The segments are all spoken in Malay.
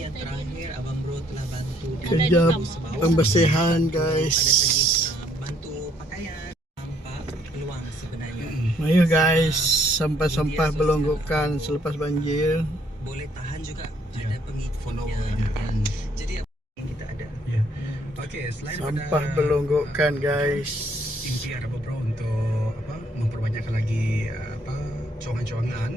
yang terakhir Abang Bro telah bantu pembersihan guys. bantu pakaian nampak peluang sebenarnya Ayo guys, sampah-sampah berlonggokan selepas banjir. boleh tahan juga Ya, ada pengikutnya ya. Hmm. jadi apa yang kita ada Ya. Okey, selain Sampah pada guys. impian apa bro untuk apa memperbanyakkan lagi apa cawangan-cawangan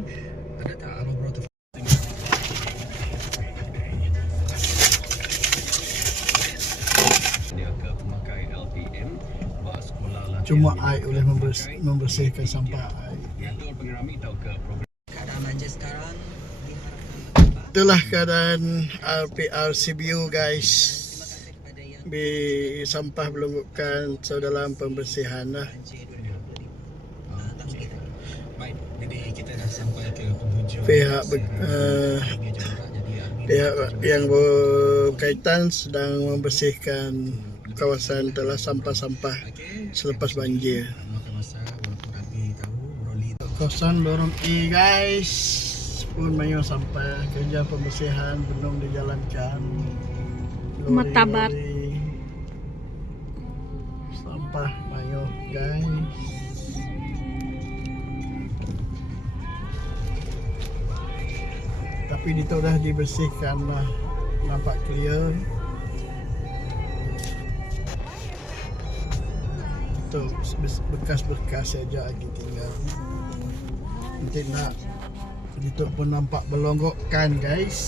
Cuma minum ai ke boleh members- membersihkan sampah ai. Direktur Pengerami tahu ke program keadaan banjir sekarang diharapkan berubah Itulah keadaan RPR CBU guys. Bi sampah berlonggokan so dalam pembersihan lah. banjir 2020 Ah, tak sedih tak? baik jadi kita dah sampai ke penghujung Pihak uh, Pihak yang berkaitan sedang membersihkan kawasan telah sampah-sampah selepas banjir. Kawasan Lorong E guys pun banyak sampai kerja pembersihan belum dijalankan. Lori- lori Sampah banyak guys. Tapi itu dah dibersihkan lah nampak clear. Itu bekas-bekas saja lagi tinggal. Nanti nak itu pun nampak berlonggokkan guys.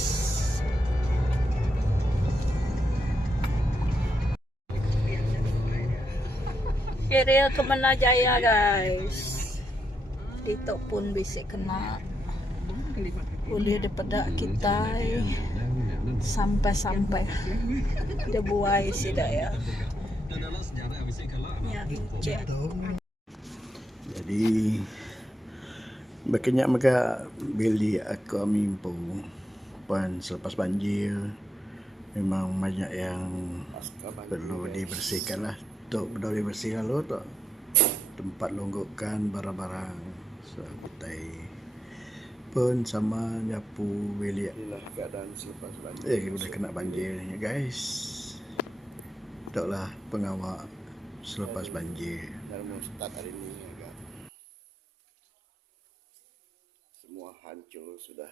Area Kemana Jaya guys. Dito pun bisa kena. Boleh daripada kita sampai-sampai dia buai si daya. Ya, cek. Tahu. Jadi Berkenyak maka beli aku mimpu pan selepas banjir memang banyak yang perlu dibersihkan lah. Tu perlu dibersihkan lo tu tempat longgokan barang-barang. So kita pun sama nyapu bilik. Inilah keadaan selepas banjir. Eh udah kena banjir guys Taklah pengawal selepas banjir. Dan mau start hari ini agak. Semua hancur sudah.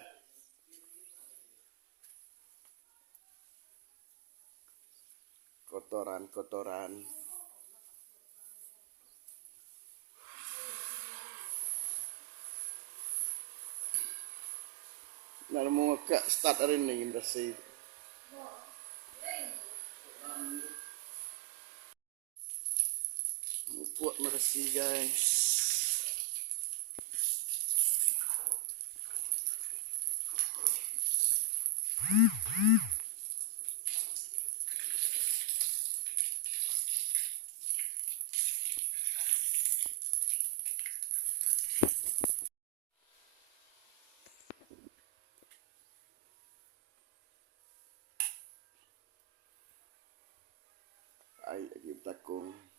Kotoran-kotoran. Nak ke start hari ini bersih. Buat bersih guys. Air lagi bertakung.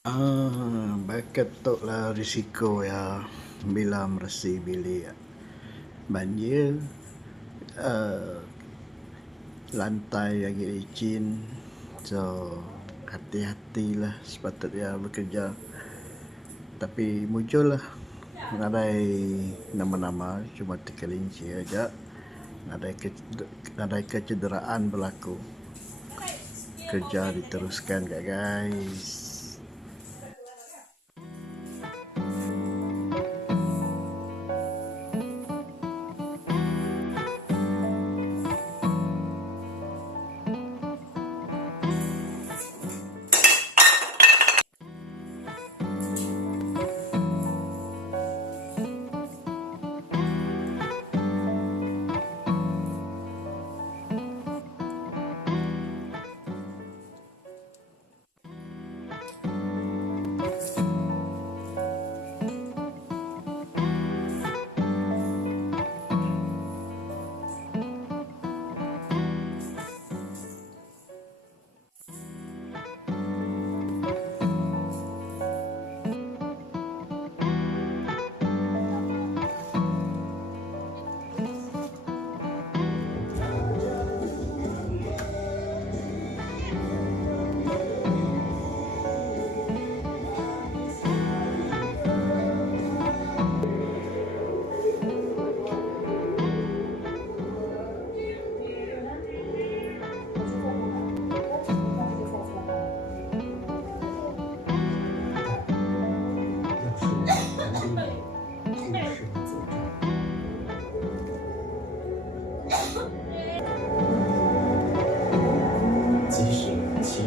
Ah, beketuk lah risiko ya. Bila bersih bilik banjir uh, lantai lagi licin. So hati-hatilah sepatutnya bekerja. Tapi muncul lah. Nadai nama-nama cuma terkelinci aja. Nadai kecederaan berlaku. Kerja diteruskan guys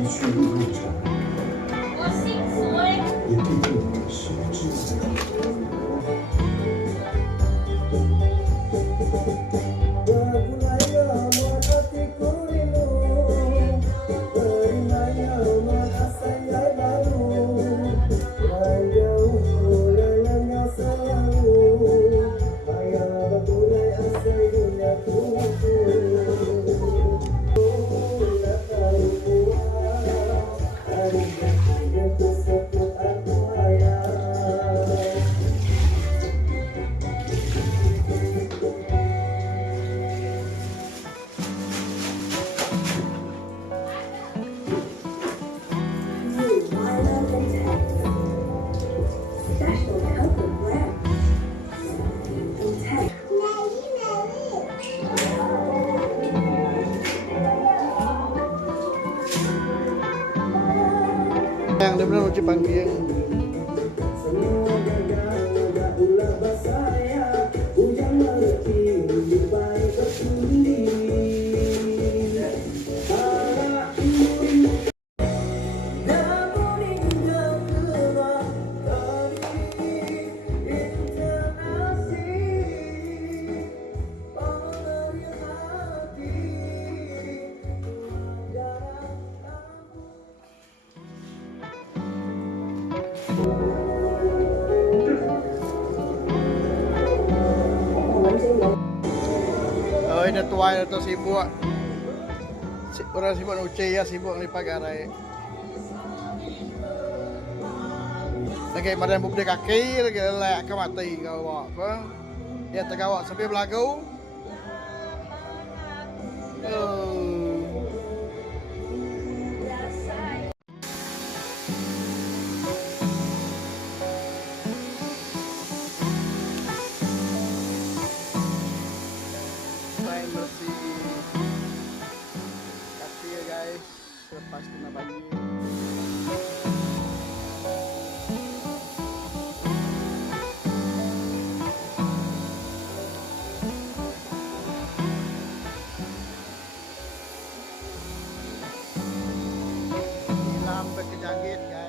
yang dia benar pag yung Tuai atau sibuk. Si, orang sibuk ucai ya sibuk ni pagarai. Lagi badan bukti kaki lagi lelak ke mati kau apa? Ya tergawak sampai belagu. Oh. jacket, guys.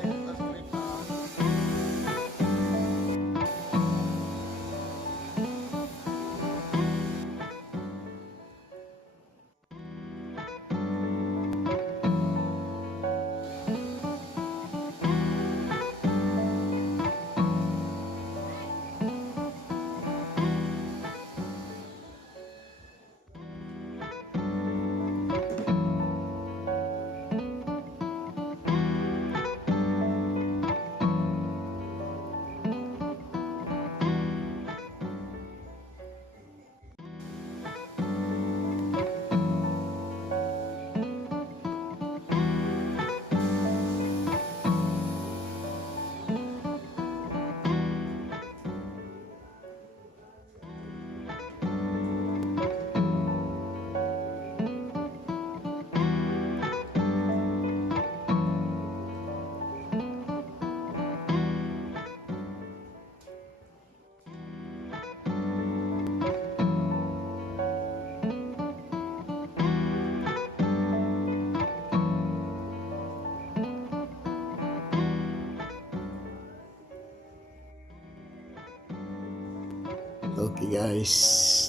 Okay guys,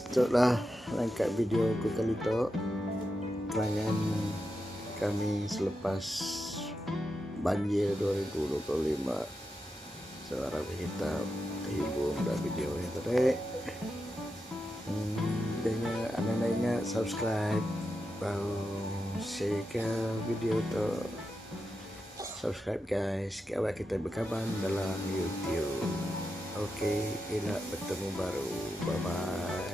itulah langkah video aku kali tu. Kerangan kami selepas banjir 2025. So harap kita terhibur dalam video yang tadi. Hmm, dengan anda ingat subscribe baru share ke video tu subscribe guys kawan kita berkaban dalam YouTube Okey, elak bertemu baru. Bye bye.